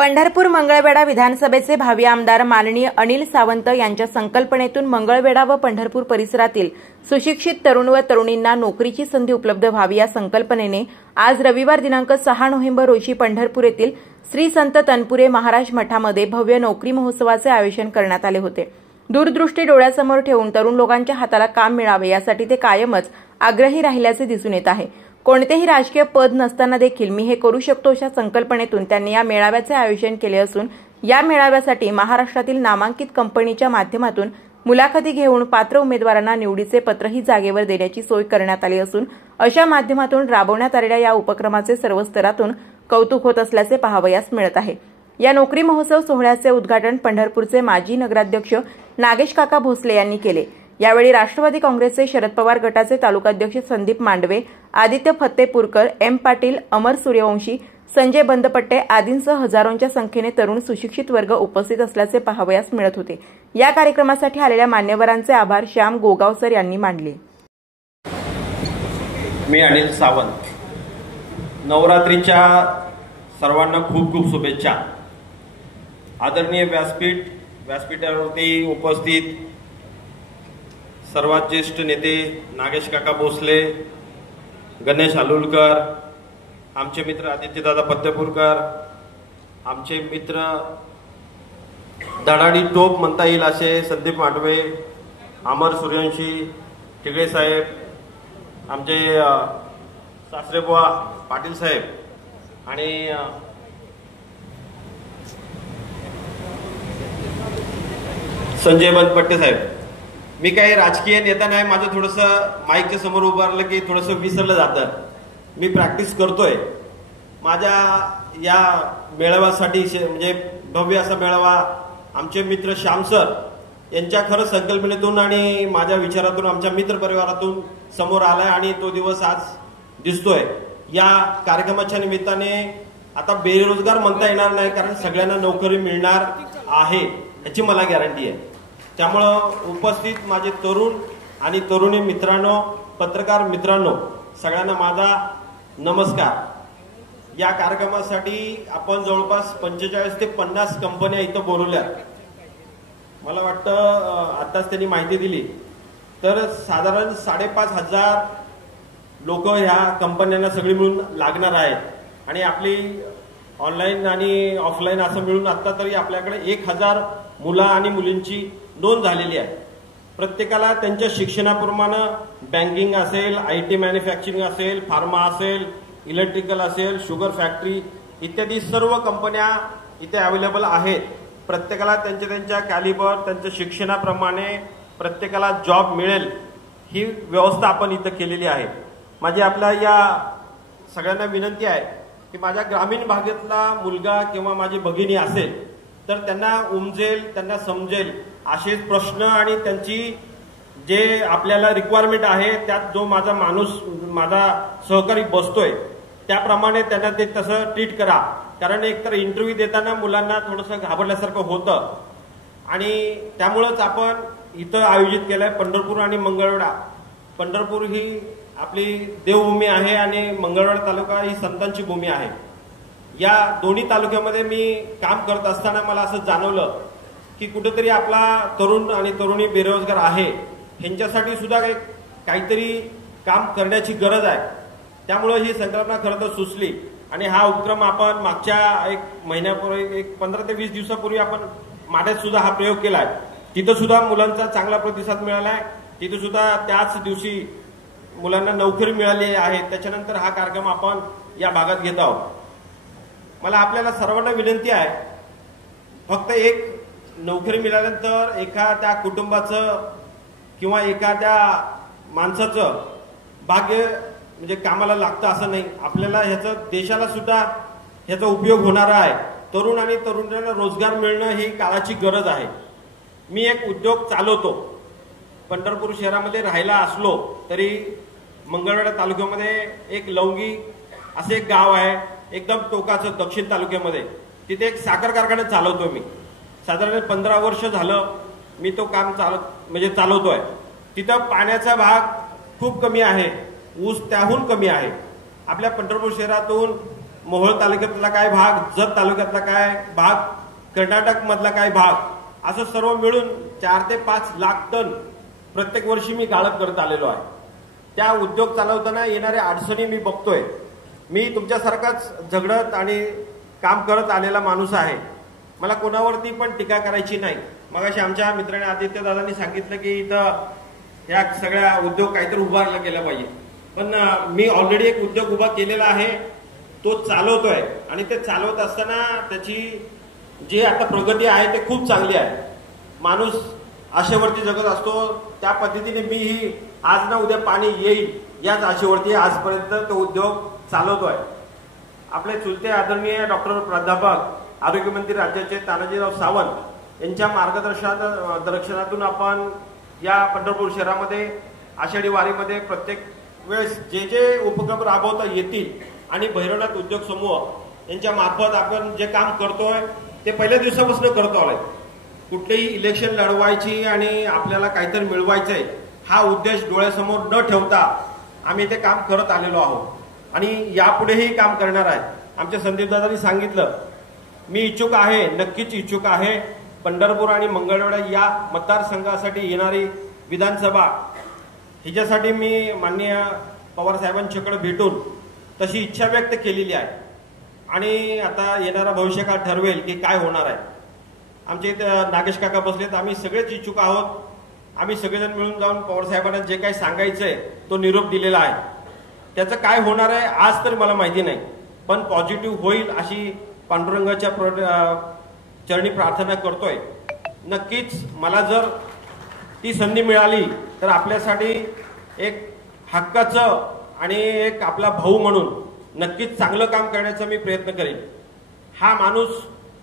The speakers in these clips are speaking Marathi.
पंढरपूर मंगळवेढा विधानसभेचे भावी आमदार माननीय अनिल सावंत यांच्या संकल्पनेतून मंगळवेढा व पंढरपूर परिसरातील सुशिक्षित तरुण व तरुणींना नोकरीची संधी उपलब्ध व्हावी या संकल्पनेने आज रविवार दिनांक 6 नोव्हेंबर रोजी पंढरपूर येथील श्री संत तनपुरे महाराज मठामध्ये भव्य नोकरी महोत्सवाचे आयोजन करण्यात आले होते। दूरदृष्टी डोळ्यासमोर ठेवून तरुण लोकांच्या हाताला काम मिळावे यासाठी ते कायमच आग्रही राहिल्याचे दिसून येत आहे। कोणतेही राजकीय पद नसताना देखील मी हे करू शकतो अशा संकल्पनेतून त्यांनी या मेळाव्याचे आयोजन केले असून या मेळाव्यासाठी महाराष्ट्रातील नामांकित कंपनीच्या माध्यमातून मुलाखती घेऊन पात्र उमेदवारांना निवडीचे पत्रही जागेवर देण्याची सोय करण्यात आली असून अशा माध्यमातून राबवण्यात आलेल्या या उपक्रमाचे सर्व स्तरातून कौतुक होत असल्याचे पाहावयास मिळत आहे। या नोकरी महोत्सव सोहळ्याचे उद्घाटन पंढरपूरचे माजी नगराध्यक्ष नागेश काका भोसले यांनी केले। यावेळी राष्ट्रवादी काँग्रेसचे शरद पवार गटाचे तालुकाध्यक्ष संदीप मांडवे, आदित्य फत्तेपूरकर, एम पाटील, अमर सूर्यवंशी, संजय बंदपट्टे आदींसह हजारोंच्या संख्येने तरुण सुशिक्षित वर्ग उपस्थित असल्याचे पाहावयास मिळत होते। या कार्यक्रमासाठी आलेल्या मान्यवरांचे आभार श्याम गोगावकर यांनी मानले। मी अनिल सावंत, नवरात्रीच्या सर्वांना खूप खूप शुभेच्छा। आदरणीय व्यासपीठावरती उपस्थित सर्वात ज्येष्ठ नेते नागेश काका भोसले, गणेश आलुलकर, आमचे मित्र आदित्यदादा फत्तेपूरकर, आमचे मित्र धडाडी टोप म्हणता येईल असे संदीप मांडवे, अमर सूर्यवंशी, टिगळे साहेब, आमचे सासरेबुवा पाटील साहेब आणि संजय बंदपट्टे साहेब। मी काही राजकीय नेता नाही, माझं थोडंसं माईकच्या समोर उभारलं की थोडंसं विसरलं जातं। मी प्रॅक्टिस करतोय माझ्या या मेळाव्यासाठी, म्हणजे भव्य असा मेळावा आमचे मित्र श्याम सर यांच्या खरं संकल्पनेतून आणि माझ्या विचारातून आमच्या मित्र परिवारातून समोर आलाय आणि तो दिवस आज दिसतोय। या कार्यक्रमाच्या निमित्ताने आता बेरोजगार म्हणता येणार नाही, कारण सगळ्यांना नोकरी मिळणार आहे याची मला गॅरंटी आहे। त्यामुळं उपस्थित माझे तरुण आणि तरुणी मित्रांनो, पत्रकार मित्रांनो, सगळ्यांना माझा नमस्कार। या कार्यक्रमासाठी आपण जवळपास 45 ते 50 कंपन्या इथं बोलवल्या। मला वाटतं आताच त्यांनी माहिती दिली तर साधारण 5,500 लोक ह्या कंपन्यांना सगळी मिळून लागणार आहेत आणि आपली ऑनलाईन आणि ऑफलाईन असं मिळून आता तरी आपल्याकडे 1000 मुलं आणि मुलींची नोंद झालेली आहे। प्रत्येकाला त्यांच्या शिक्षणाप्रमाणे बँकिंग असेल, IT मॅन्युफॅक्चरिंग असेल, फार्मा असेल, इलेक्ट्रिकल असेल, शुगर फॅक्टरी इत्यादी सर्व कंपन्या इथे अवेलेबल आहेत। प्रत्येकाला त्यांच्या कॅलिबर, त्यांच्या शिक्षणाप्रमाणे प्रत्येकाला जॉब मिळेल ही व्यवस्था आपण इथं केलेली आहे। माझी आपल्या या सगळ्यांना विनंती आहे की माझ्या ग्रामीण भागातला मुलगा किंवा माझी भगिनी असेल तर त्यांना उमजेल, त्यांना समजेल असेच प्रश्न आणि त्यांची जे आपल्याला रिक्वायरमेंट आहे त्यात जो माझा माझा सहकारी बसतोय त्याप्रमाणे त्यांना ते तसं ट्रीट करा। कारण एकतर इंटरव्ह्यू देताना मुलांना थोडंसं घाबरल्यासारखं होतं आणि त्यामुळेच आपण इथं आयोजित केलंय पंढरपूर आणि मंगळवेढा। पंढरपूर ही आपली देवभूमी आहे आणि मंगळवेढा तालुका ही संतांची भूमी आहे। या दोन्ही तालुक्यामध्ये मी काम करत असताना मला असं जाणवलं की कुठेतरी आपला तरुण आणि तरुणी बेरोजगार आहे, ह्यांच्यासाठी सुद्धा काहीतरी काम करण्याची गरज आहे। त्यामुळे ही संकल्पना खरं तर सुचली आणि हा उपक्रम आपण मागच्या 1 महिन्यापूर्वी 15 ते 20 दिवसापूर्वी आपण माढ्यात सुद्धा हा प्रयोग केलाय। तिथं सुद्धा मुलांचा चांगला प्रतिसाद मिळालाय, तिथं सुद्धा त्याच दिवशी मुलांना नोकरी मिळाली आहे। त्याच्यानंतर हा कार्यक्रम आपण या भागात घेत आहोत। मला आपल्याला सर्वांना विनंती आहे, फक्त एक नोकरी मिळाल्यानंतर एखाद्या कुटुंबाचं किंवा एखाद्या माणसाचं भाग्य म्हणजे कामाला लागतं असं नाही। आपल्याला ह्याचा देशाला सुद्धा ह्याचा उपयोग होणार आहे। तरुण आणि तरुणांना रोजगार मिळणं ही काळाची गरज आहे। मी एक उद्योग चालवतो, पंढरपूर शहरामध्ये राहायला असलो तरी मंगळवेढा तालुक्यामध्ये एक लवंगी असे एक गाव आहे, एकदम टोकाचं दक्षिण तालुक्यामध्ये। तिथे एक साखर कारखाना चालवतो मी। साधारण 15 वर्ष झालं मी तो काम चालवतोय। तिथं पाण्याचा भाग खूप कमी आहे, ऊस त्याहून कमी आहे। आपल्या पंढरपूर शहरातून मोहोळ तालुक्यातला काय भाग, जत तालुक्यातला काय भाग, कर्नाटक मधला काय भाग, असं सर्व मिळून 4 ते 5 लाख टन प्रत्येक वर्षी मी गाळप करत आलेलो आहे. त्या उद्योग चालवताना येणाऱ्या अडचणी मी बघतोय. मी तुमच्यासारखाच झगडत आणि काम करत आलेला माणूस आहे. मला कोणावरती पण टीका करायची नाही. मगाशी आमच्या मित्राने आदित्य दादांनी सांगितलं की इथं या सगळ्या उद्योग काहीतरी उभारला गेला पाहिजे. पण मी ऑलरेडी एक उद्योग उभा केलेला आहे, तो चालवतोय आणि ते चालवत असताना त्याची जी आता प्रगती आहे ते खूप चांगली आहे. माणूस आशेवरती जगत असतो, त्या पद्धतीने मी ही आज ना उद्या पाणी येईल याच आशेवरती आजपर्यंत तो उद्योग चालवतोय. आपले चुलते आदरणीय डॉक्टर प्राध्यापक आरोग्यमंत्री राज्याचे तानाजीराव सावंत यांच्या मार्गदर्शनातून आपण या पंढरपूर शहरामध्ये आषाढी वारीमध्ये प्रत्येक वेळेस जे जे उपक्रम राबवता येतील आणि भैरवनाथ उद्योग समूह यांच्या मार्फत आपण जे काम करतोय ते पहिल्या दिवसापासून करतो आलोय. कुठलीही इलेक्शन लढवायची आणि आपल्याला काहीतरी मिळवायचंय हा उद्देश डोळ्यासमोर न ठेवता आम्ही ते काम करत आलेलो आहोत आणि यापुढेही काम करणार आहे. आमच्या संदीप दादांनी सांगितलं, मी इच्छुक आहे, नक्कीच इच्छुक आहे. पंढरपूर आणि मंगळवेढा या मतदारसंघासाठी येणारी विधानसभा हिच्यासाठी मी माननीय पवार साहेबांच्याकडे भेटून तशी इच्छा व्यक्त केलेली आहे आणि आता येणारा भविष्यकाळ ठरवेल की काय होणार आहे. आमचे इथे नागेश काका बसलेत, आम्ही सगळेच इच्छुक आहोत. आम्ही सगळेजण मिळून जाऊन पवार साहेबांना जे काही सांगायचंय तो निरोप दिलेला आहे. त्याचं काय होणार आहे आज तर मला माहिती नाही, पण पॉझिटिव्ह होईल अशी पांडुरंगाच्या चरणी प्रार्थना करतोय. नक्कीच मला जर ती संधी मिळाली तर आपल्यासाठी एक हक्काचं आणि एक आपला भाऊ म्हणून नक्कीच चांगलं काम करण्याचा मी प्रयत्न करेन. हा माणूस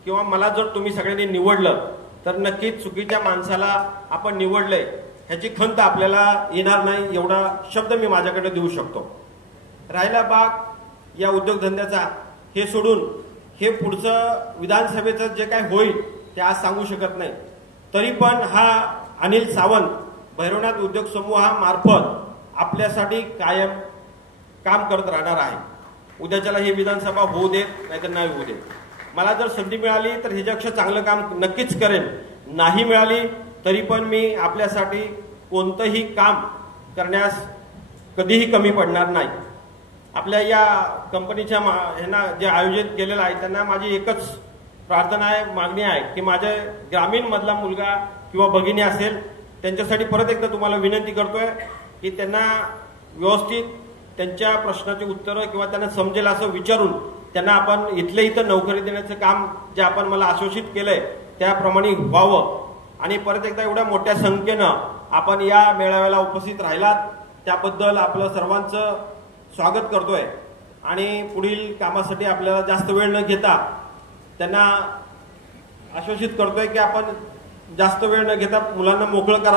किंवा मला जर तुम्ही सगळ्यांनी निवडलं तर नक्कीच चुकीच्या माणसाला आपण निवडलंय ह्याची खंत आपल्याला येणार नाही एवढा शब्द मी माझ्याकडे देऊ शकतो. राहिला भाग या उद्योगधंद्याचा, हे सोडून हे पुढचं विधानसभेचं जे काय होईल ते आज सांगू शकत नाही. तरी पण हा अनिल सावंत भैरवनाथ उद्योग समूहामार्फत आपल्यासाठी कायम काम करत राहणार आहे. उद्याच्याला ही विधानसभा होऊ देत नाहीतर नाही होऊ देत. मला जर संधी मिळाली तर ह्याच्यापेक्षा चांगलं काम नक्कीच करेन. नाही मिळाली तरी पण मी आपल्यासाठी कोणतंही काम करण्यास कधीही कमी पडणार नाही. आपल्या या कंपनीच्या ह्यांना जे आयोजित केलेलं आहे त्यांना माझी एकच प्रार्थना आहे, मागणी आहे की माझ्या ग्रामीण मधला मुलगा किंवा भगिनी असेल त्यांच्यासाठी परत एकदा तुम्हाला विनंती करतोय की त्यांना व्यवस्थित त्यांच्या प्रश्नाची उत्तरं किंवा त्यांना समजेल असं विचारून त्यांना आपण इथल्या इथं नोकरी देण्याचं काम जे आपण मला आश्वासित केलंय त्याप्रमाणे व्हावं. आणि परत एकदा एवढ्या मोठ्या संख्येनं आपण या मेळाव्याला उपस्थित राहिलात त्याबद्दल आपलं सर्वांचं स्वागत करतोय आणि पुढील कामासाठी आपल्याला जास्त वेळ न घेता त्यांना आश्वासित करतोय की आपण जास्त वेळ न घेता मुलांना मोकळं करा.